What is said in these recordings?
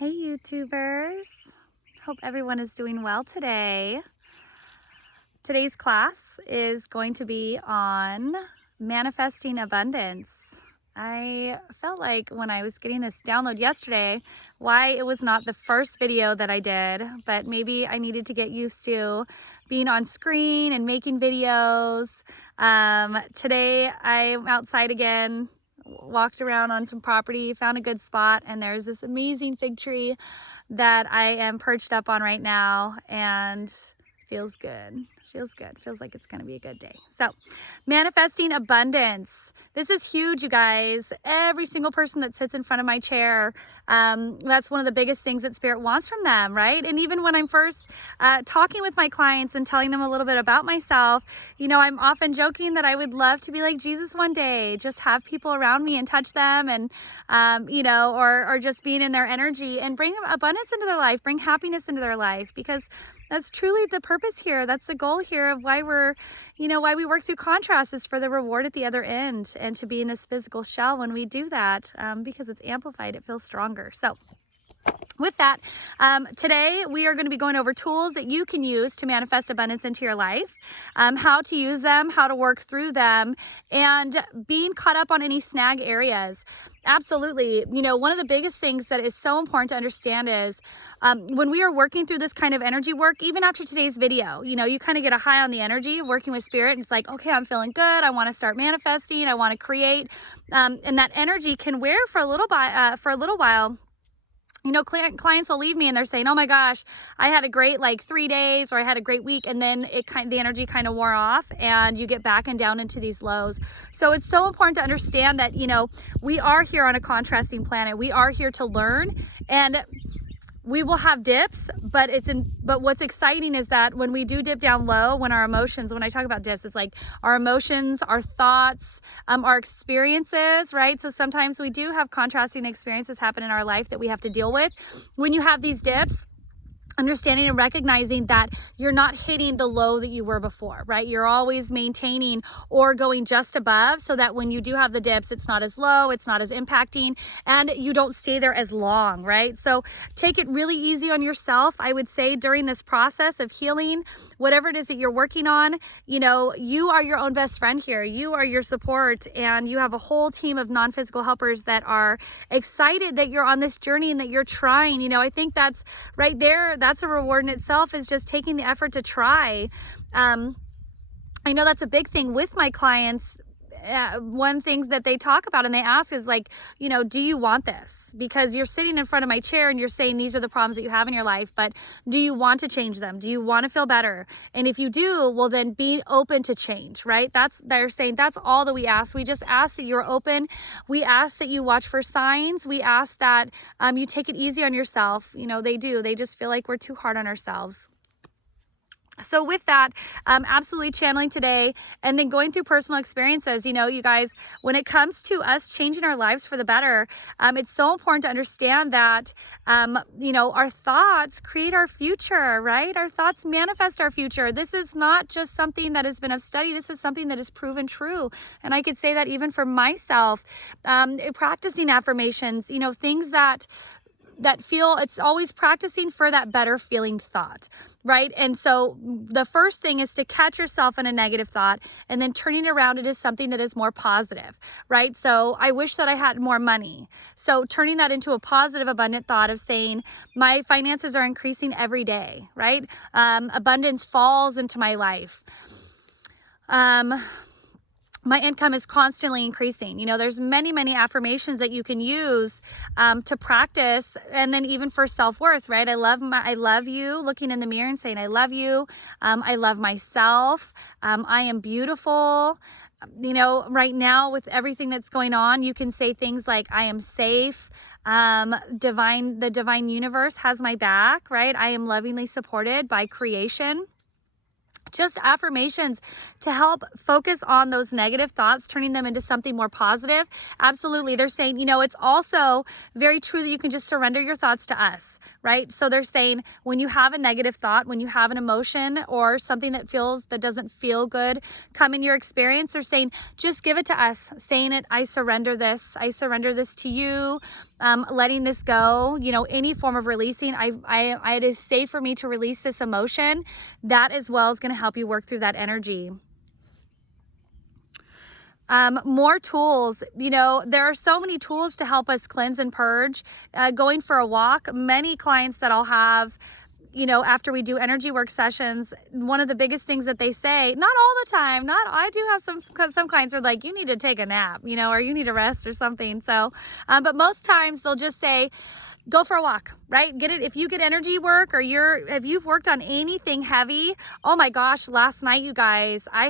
Hey YouTubers, hope everyone is doing well today. Today's class is going to be on manifesting abundance. I felt like when I was getting this download yesterday, why it was not the first video that I did, but maybe I needed to get used to being on screen and making videos. Today I'm outside again, walked around on some property, found a good spot, and there's this amazing fig tree that I am perched up on right now, and feels good. Feels like it's going to be a good day. So, manifesting abundance. This is huge, you guys. Every single person that sits in front of my chair, that's one of the biggest things that Spirit wants from them, right? And even when I'm first talking with my clients and telling them a little bit about myself, you know, I'm often joking that I would love to be like Jesus one day, just have people around me and touch them, and, you know, or just being in their energy and bring abundance into their life, bring happiness into their life, because that's truly the purpose here. That's the goal here of why we're, you know, why we work through contrast, is for the reward at the other end, and to be in this physical shell when we do that, because it's amplified, it feels stronger. So with that, today we are going to be going over tools that you can use to manifest abundance into your life, how to use them, how to work through them, and being caught up on any snag areas. Absolutely. You know, one of the biggest things that is so important to understand is when we are working through this kind of energy work, even after today's video, you know, you kind of get a high on the energy of working with Spirit, and it's like, okay, I'm feeling good. I want to start manifesting. I want to create. And that energy can wear for a little while. You know, clients will leave me and they're saying, oh my gosh, I had a great 3 days, or I had a great week, and then the energy kind of wore off, and you get back and down into these lows. So it's so important to understand that, you know, we are here on a contrasting planet. We are here to learn, and we will have dips, but what's exciting is that when we do dip down low, when our emotions, when I talk about dips, it's like our emotions, our thoughts, our experiences, right? So sometimes we do have contrasting experiences happen in our life that we have to deal with. When you have these dips, understanding and recognizing that you're not hitting the low that you were before, right? You're always maintaining or going just above, so that when you do have the dips, it's not as low, it's not as impacting, and you don't stay there as long, right? So take it really easy on yourself. I would say during this process of healing, whatever it is that you're working on, you know, you are your own best friend here. You are your support, and you have a whole team of non-physical helpers that are excited that you're on this journey and that you're trying. You know, I think that's right there. That's a reward in itself, is just taking the effort to try. I know that's a big thing with my clients. One thing that they talk about and they ask is like, you know, do you want this? Because you're sitting in front of my chair and you're saying these are the problems that you have in your life, but do you want to change them? Do you want to feel better? And if you do, well, then be open to change, right? They're saying that's all that we ask. We just ask that you're open. We ask that you watch for signs. We ask that you take it easy on yourself. You know, they do. They just feel like we're too hard on ourselves. So with that, absolutely channeling today, and then going through personal experiences. You know, you guys, when it comes to us changing our lives for the better, it's so important to understand that, you know, our thoughts create our future, right? Our thoughts manifest our future. This is not just something that has been of study. This is something that is proven true. And I could say that even for myself, practicing affirmations, you know, things that feel, it's always practicing for that better feeling thought, right? And so the first thing is to catch yourself in a negative thought, and then turning around it is something that is more positive, right? So I wish that I had more money. So turning that into a positive, abundant thought of saying, my finances are increasing every day, right? Abundance falls into my life. My income is constantly increasing. You know, there's many, many affirmations that you can use to practice. And then even for self-worth, right? I love you, looking in the mirror and saying, I love you. I love myself. I am beautiful. You know, right now with everything that's going on, you can say things like, I am safe. The divine universe has my back, right? I am lovingly supported by creation. Just affirmations to help focus on those negative thoughts, turning them into something more positive. Absolutely. They're saying, you know, it's also very true that you can just surrender your thoughts to us, right? So they're saying when you have a negative thought, when you have an emotion or something that doesn't feel good come in your experience, they're saying, just give it to us, saying it, I surrender this to you, letting this go, any form of releasing. It is safe for me to release this emotion. That as well is going to help you work through that energy. More tools, there are so many tools to help us cleanse and purge. Going for a walk, many clients that I'll have, after we do energy work sessions, one of the biggest things that they say, not all the time, I do have some clients are like, you need to take a nap, or you need to rest or something. So, but most times they'll just say, go for a walk, right? Get it. If you get energy work or if you've worked on anything heavy, oh my gosh, last night, you guys, I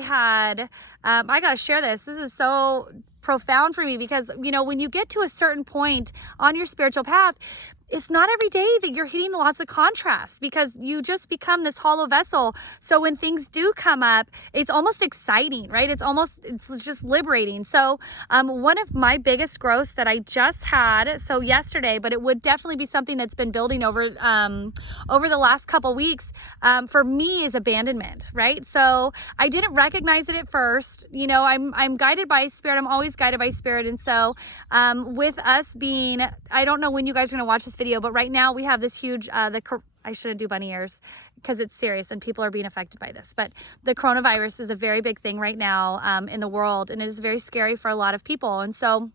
got to share this. This is so profound for me because, when you get to a certain point on your spiritual path, it's not every day that you're hitting lots of contrast because you just become this hollow vessel. So when things do come up, it's almost exciting, right? It's just liberating. So one of my biggest growths that I just had, so yesterday, but it would definitely be something that's been building over the last couple weeks, for me is abandonment, right? So I didn't recognize it at first. I'm guided by spirit. I'm always guided by spirit. And so with us being, I don't know when you guys are going to watch this video, but right now we have this huge, I shouldn't do bunny ears because it's serious and people are being affected by this, but the coronavirus is a very big thing right now in the world, and it is very scary for a lot of people. And so,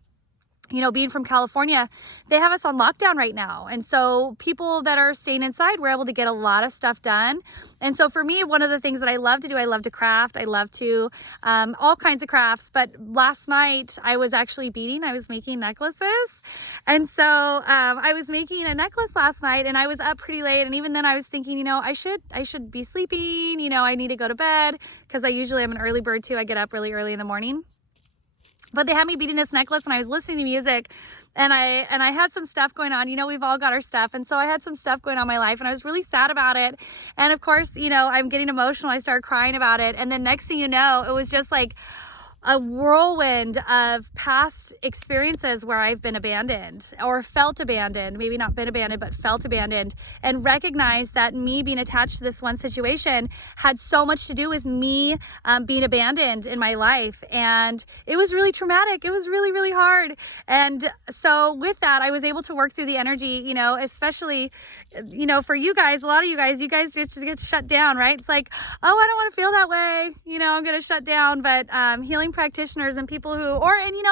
being from California, they have us on lockdown right now. And so people that are staying inside, we're able to get a lot of stuff done. And so for me, one of the things that I love to do, I love to craft. I love to, all kinds of crafts. But last night I was actually I was making necklaces. And so I was making a necklace last night and I was up pretty late. And even then I was thinking, I should be sleeping. I need to go to bed because I usually am an early bird too. I get up really early in the morning. But they had me beating this necklace and I was listening to music and I had some stuff going on. We've all got our stuff. And so I had some stuff going on in my life and I was really sad about it. And of course, I'm getting emotional. I started crying about it. And then next thing you know, it was just like a whirlwind of past experiences where I've been abandoned or felt abandoned, maybe not been abandoned, but felt abandoned, and recognized that me being attached to this one situation had so much to do with me being abandoned in my life. And it was really traumatic. It was really, really hard. And so with that, I was able to work through the energy, especially, for you guys, a lot of you guys just get shut down, right? It's like, oh, I don't want to feel that way. I'm going to shut down. But healing practitioners and people who,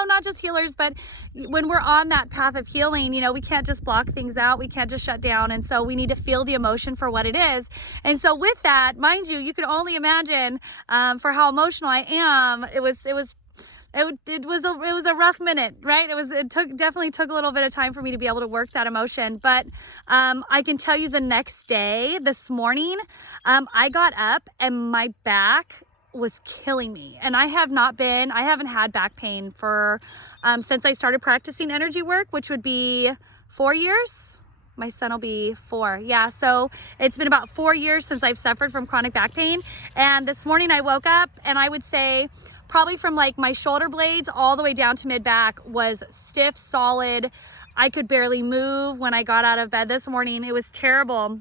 not just healers, but when we're on that path of healing, we can't just block things out. We can't just shut down. And so we need to feel the emotion for what it is. And so with that, mind you, you can only imagine for how emotional I am. It was a rough minute, right? Definitely took a little bit of time for me to be able to work that emotion. But I can tell you the next day, this morning, I got up and my back was killing me. And I haven't had back pain for, since I started practicing energy work, which would be 4 years. My son will be 4. Yeah. So it's been about 4 years since I've suffered from chronic back pain. And this morning I woke up and I would say probably from like my shoulder blades all the way down to mid back was stiff, solid. I could barely move when I got out of bed this morning. It was terrible.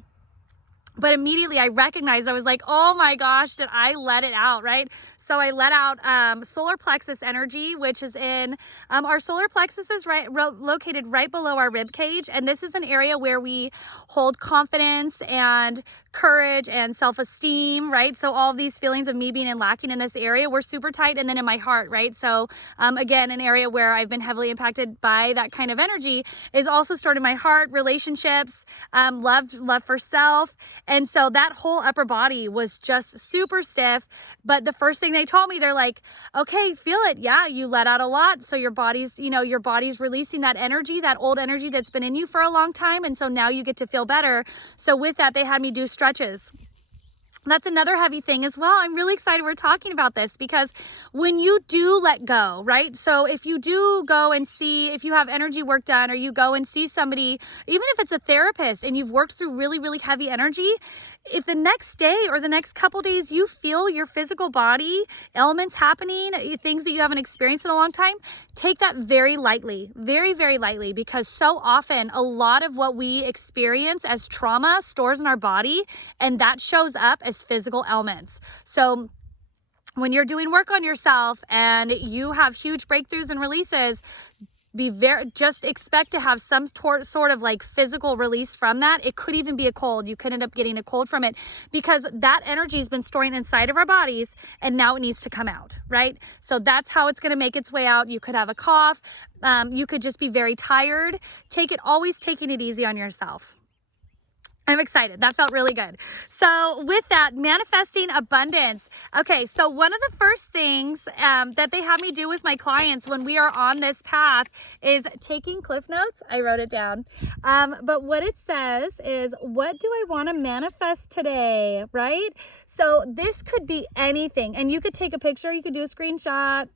But immediately I recognized, I was like, oh my gosh, did I let it out, right? So I let out solar plexus energy, which is in our solar plexus is located right below our rib cage. And this is an area where we hold confidence and courage and self-esteem, right? So all of these feelings of me being and lacking in this area, we're super tight. And then in my heart, right? So again, an area where I've been heavily impacted by that kind of energy is also stored in my heart, relationships, love for self. And so that whole upper body was just super stiff. But the first thing they told me, they're like, okay, feel it. Yeah, you let out a lot. So your body's releasing that energy, that old energy that's been in you for a long time. And so now you get to feel better. So with that, they had me do stretches. That's another heavy thing as well. I'm really excited we're talking about this because when you do let go, right? So if you do go and see, if you have energy work done, or you go and see somebody, even if it's a therapist and you've worked through really, really heavy energy, if the next day or the next couple days you feel your physical body ailments happening, things that you haven't experienced in a long time, take that very lightly, very, very lightly, because so often a lot of what we experience as trauma stores in our body, and that shows up as physical ailments. So when you're doing work on yourself and you have huge breakthroughs and releases, just expect to have some sort of like physical release from that. It could even be a cold. You could end up getting a cold from it because that energy has been storing inside of our bodies and now it needs to come out, right? So that's how it's going to make its way out. You could have a cough. You could just be very tired. Always taking it easy on yourself. I'm excited. That felt really good. So with that, manifesting abundance. Okay, so one of the first things that they have me do with my clients when we are on this path is taking Cliff Notes. I wrote it down. But what it says is, what do I want to manifest today, right? So this could be anything. And you could take a picture. You could do a screenshot.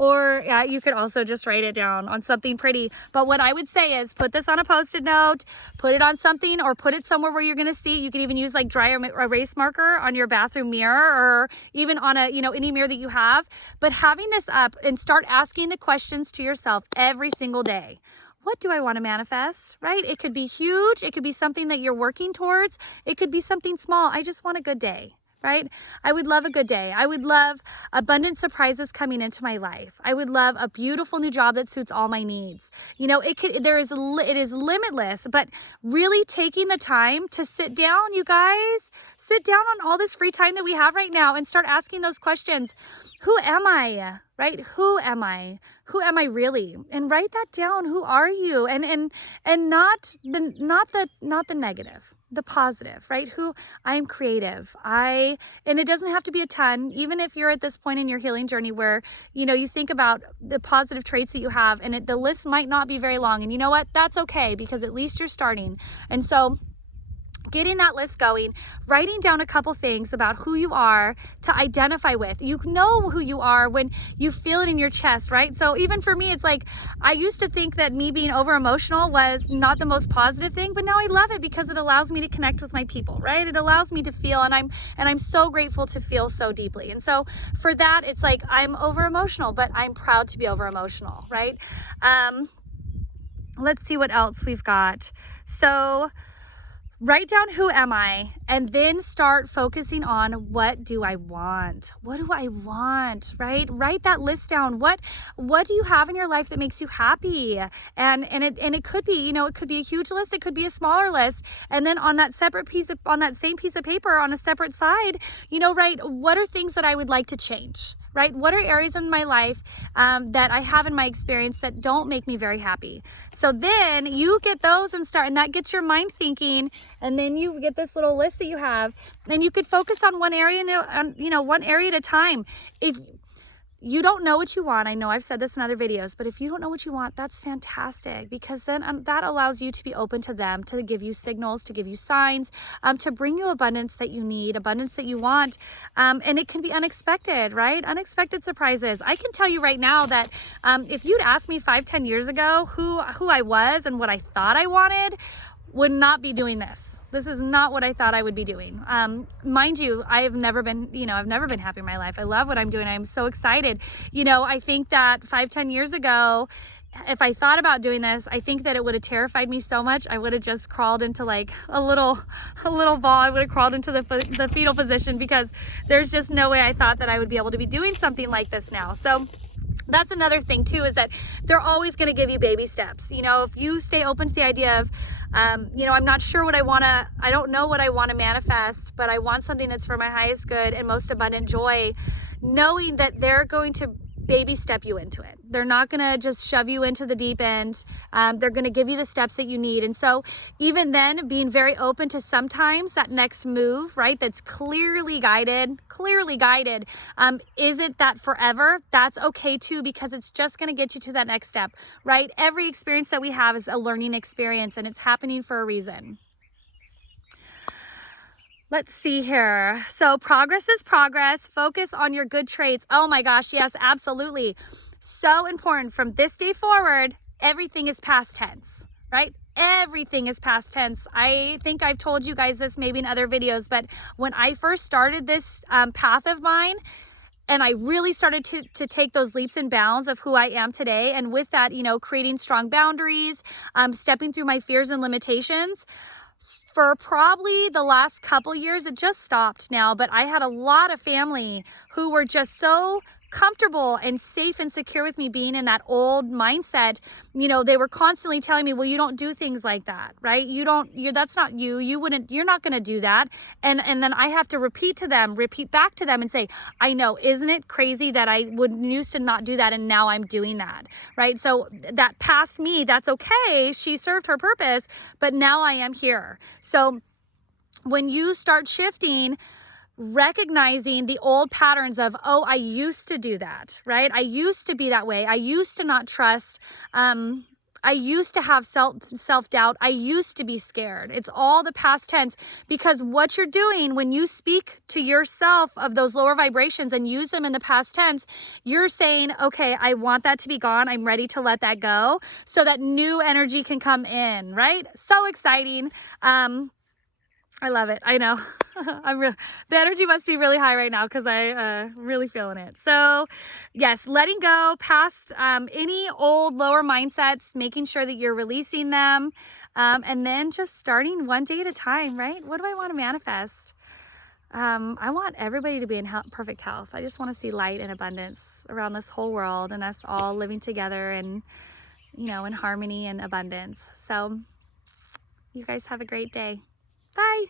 Or you could also just write it down on something pretty. But what I would say is put this on a Post-it note, put it on something, or put it somewhere where you're going to see it. You can even use like dry erase marker on your bathroom mirror, or even on a, any mirror that you have. But having this up and start asking the questions to yourself every single day. What do I want to manifest, right? It could be huge. It could be something that you're working towards. It could be something small. I just want a good day. Right? I would love a good day. I would love abundant surprises coming into my life. I would love a beautiful new job that suits all my needs. It is limitless, but really taking the time to sit down, you guys, sit down on all this free time that we have right now and start asking those questions. Who am I? Right? Who am I? Who am I really? And write that down. Who are you? And not the negative. The positive, right? I am creative. And it doesn't have to be a ton, even if you're at this point in your healing journey where, you think about the positive traits that you have, and the list might not be very long. And you know what? That's okay, because at least you're starting. And so getting that list going, writing down a couple things about who you are to identify with. You know who you are when you feel it in your chest, right? So even for me, it's like, I used to think that me being over emotional was not the most positive thing, but now I love it because it allows me to connect with my people, right? It allows me to feel, and I'm so grateful to feel so deeply. And so for that, it's like, I'm over emotional, but I'm proud to be over emotional, right? Let's see what else we've got. So write down who am I, and then start focusing on what do I want? What do I want, right? Write that list down. What do you have in your life that makes you happy? And it could be, it could be a huge list, it could be a smaller list. And then on that same piece of paper on a separate side, write, what are things that I would like to change? Right? What are areas in my life that I have in my experience that don't make me very happy? So then you get those and that gets your mind thinking, and then you get this little list that you have, and you could focus on one area, one area at a time. If you don't know what you want, I know I've said this in other videos, but if you don't know what you want, that's fantastic, because then that allows you to be open to them, to give you signals, to give you signs, to bring you abundance that you need, abundance that you want. And it can be unexpected, right? Unexpected surprises. I can tell you right now that if you'd asked me 5-10 years ago who I was and what I thought I wanted, would not be doing this. This is not what I thought I would be doing. Mind you, I've never been happy in my life. I love what I'm doing. I'm so excited. I think that 5-10 years ago, if I thought about doing this, I think that it would have terrified me so much. I would have just crawled into like a little ball. I would have crawled into the fetal position, because there's just no way I thought that I would be able to be doing something like this now. So that's another thing too, is that they're always going to give you baby steps. If you stay open to the idea of, I'm not sure I don't know what I want to manifest, but I want something that's for my highest good and most abundant joy, knowing that they're going to baby step you into it. They're not going to just shove you into the deep end. They're going to give you the steps that you need. And so even then, being very open to sometimes that next move, right, that's clearly guided, isn't that forever? That's okay too, because it's just going to get you to that next step, right? Every experience that we have is a learning experience, and it's happening for a reason. Let's see here. So progress is progress. Focus on your good traits. Oh my gosh, yes, absolutely. So important. From this day forward, everything is past tense, right? Everything is past tense. I think I've told you guys this maybe in other videos, but when I first started this path of mine, and I really started to take those leaps and bounds of who I am today, and with that, you know, creating strong boundaries, stepping through my fears and limitations, for probably the last couple years, it just stopped now, but I had a lot of family who were just so comfortable and safe and secure with me being in that old mindset. You know, they were constantly telling me, well, you don't do things like that, right? That's not you. You're not going to do that. And then I have to repeat back to them and say, I know, isn't it crazy that I used to not do that and now I'm doing that, right? So that past me, that's okay. She served her purpose, but now I am here. So when you start shifting, recognizing the old patterns of, oh, I used to do that, right? I used to be that way. I used to not trust. I used to have self-doubt. I used to be scared. It's all the past tense, because what you're doing when you speak to yourself of those lower vibrations and use them in the past tense, you're saying, okay, I want that to be gone. I'm ready to let that go so that new energy can come in, right? So exciting. I love it. I know. The energy must be really high right now because I really feeling it. So yes, letting go past any old lower mindsets, making sure that you're releasing them, and then just starting one day at a time, right? What do I want to manifest? I want everybody to be in perfect health. I just want to see light and abundance around this whole world and us all living together and, you know, in harmony and abundance. So you guys have a great day. Bye.